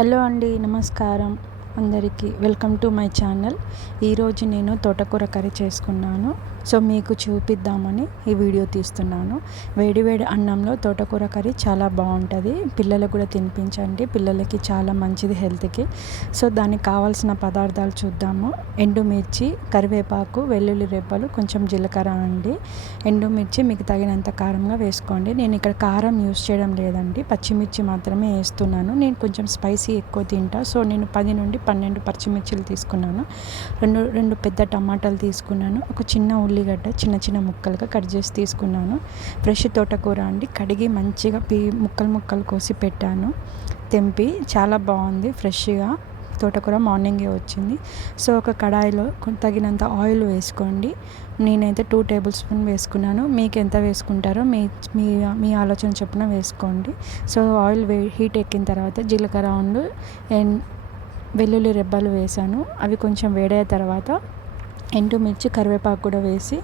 Hello అండి, నమస్కారం అందరికీ. Welcome to my channel. ఈరోజు నేను తోటకూర కర్రీ చేసుకున్నాను. సో మీకు చూపిద్దామని ఈ వీడియో తీస్తున్నాను. వేడివేడి అన్నంలో తోటకూర కర్రీ చాలా బాగుంటుంది. పిల్లలకు కూడా తినిపించండి, పిల్లలకి చాలా మంచిది హెల్త్కి. సో దానికి కావాల్సిన పదార్థాలు చూద్దాము. ఎండుమిర్చి, కరివేపాకు, వెల్లుల్లి రెబ్బలు, కొంచెం జీలకర్ర అండి. ఎండుమిర్చి మీకు తగినంత కారంగా వేసుకోండి. నేను ఇక్కడ కారం యూస్ చేయడం లేదండి, పచ్చిమిర్చి మాత్రమే వేస్తున్నాను. నేను కొంచెం స్పైసీ ఎక్కువ తింటా, సో నేను 10 నుండి 12 పచ్చిమిర్చిలు తీసుకున్నాను. రెండు పెద్ద టమాటాలు తీసుకున్నాను. ఒక చిన్న ఉల్లిగడ్డ చిన్న చిన్న ముక్కలుగా కట్ చేసి తీసుకున్నాను. ఫ్రెష్ తోటకూర అండి, కడిగి మంచిగా ముక్కలు కోసి పెట్టాను. తెంపి చాలా బాగుంది ఫ్రెష్గా. తోటకూర మార్నింగే వచ్చింది. సో ఒక కడాయిలో తగినంత ఆయిల్ వేసుకోండి. నేనైతే 2 టేబుల్ స్పూన్ వేసుకున్నాను. మీకు ఎంత వేసుకుంటారో మీ ఆలోచన చొప్పున వేసుకోండి. సో ఆయిల్ హీట్ ఎక్కిన తర్వాత జీలకర్ర వెల్లుల్లి రెబ్బలు వేసాను. అవి కొంచెం వేడైన తర్వాత ఎండుమిర్చి, కరివేపాకు కూడా వేసి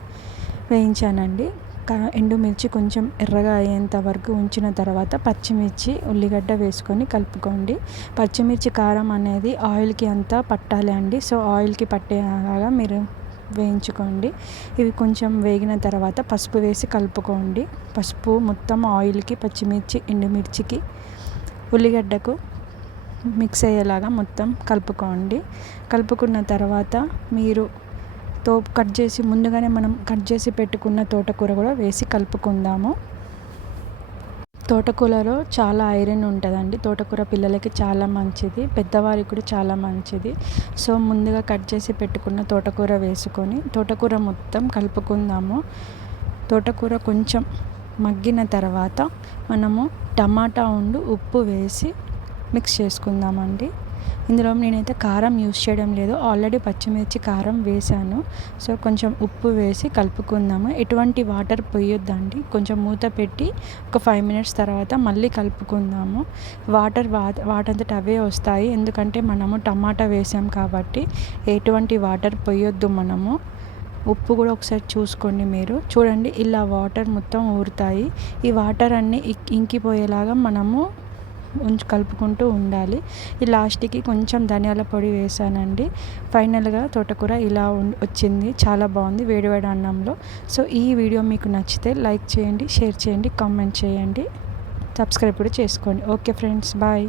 వేయించానండి. ఎండుమిర్చి కొంచెం ఎర్రగా అయ్యేంత వరకు ఉంచిన తర్వాత పచ్చిమిర్చి, ఉల్లిగడ్డ వేసుకొని కలుపుకోండి. పచ్చిమిర్చి కారం అనేది ఆయిల్కి అంతా పట్టాలి అండి. సో ఆయిల్కి పట్టేలాగా మీరు వేయించుకోండి. ఇవి కొంచెం వేగిన తర్వాత పసుపు వేసి కలుపుకోండి. పసుపు మొత్తం ఆయిల్కి, పచ్చిమిర్చి, ఎండుమిర్చికి, ఉల్లిగడ్డకు మిక్స్ అయ్యేలాగా మొత్తం కలుపుకోండి. కలుపుకున్న తర్వాత మీరు ముందుగానే మనం కట్ చేసి పెట్టుకున్న తోటకూర కూడా వేసి కలుపుకుందాము. తోటకూరలో చాలా ఐరన్ ఉంటుందండి. తోటకూర పిల్లలకి చాలా మంచిది, పెద్దవారికి కూడా చాలా మంచిది. సో ముందుగా కట్ చేసి పెట్టుకున్న తోటకూర వేసుకొని తోటకూర మొత్తం కలుపుకుందాము. తోటకూర కొంచెం మగ్గిన తర్వాత మనము టమాటా ఉప్పు వేసి మిక్స్ చేసుకుందామండి. ఇందులో నేనైతే కారం యూస్ చేయడం లేదు, ఆల్రెడీ పచ్చిమిర్చి కారం వేసాను. సో కొంచెం ఉప్పు వేసి కలుపుకుందాము. ఎటువంటి వాటర్ పోయొద్దండి. కొంచెం మూత పెట్టి ఒక 5 మినిట్స్ తర్వాత మళ్ళీ కలుపుకుందాము. వాటంతట అవే వస్తాయి, ఎందుకంటే మనము టమాటా వేసాం కాబట్టి. ఎటువంటి వాటర్ పోయొద్దు మనము. ఉప్పు కూడా ఒకసారి చూసుకోండి. మీరు చూడండి, ఇలా వాటర్ మొత్తం ఊరుతాయి. ఈ వాటర్ అన్నీ ఇంకిపోయేలాగా మనము కలుపుకుంటూ ఉండాలి. ఈ లాస్ట్కి కొంచెం ధనియాల పొడి వేసానండి. ఫైనల్గా తోటకూర ఇలా వచ్చింది. చాలా బాగుంది వేడివేడి అన్నంలో. సో ఈ వీడియో మీకు నచ్చితే లైక్ చేయండి, షేర్ చేయండి, కామెంట్ చేయండి, సబ్స్క్రైబ్ కూడా చేసుకోండి. Okay friends, bye.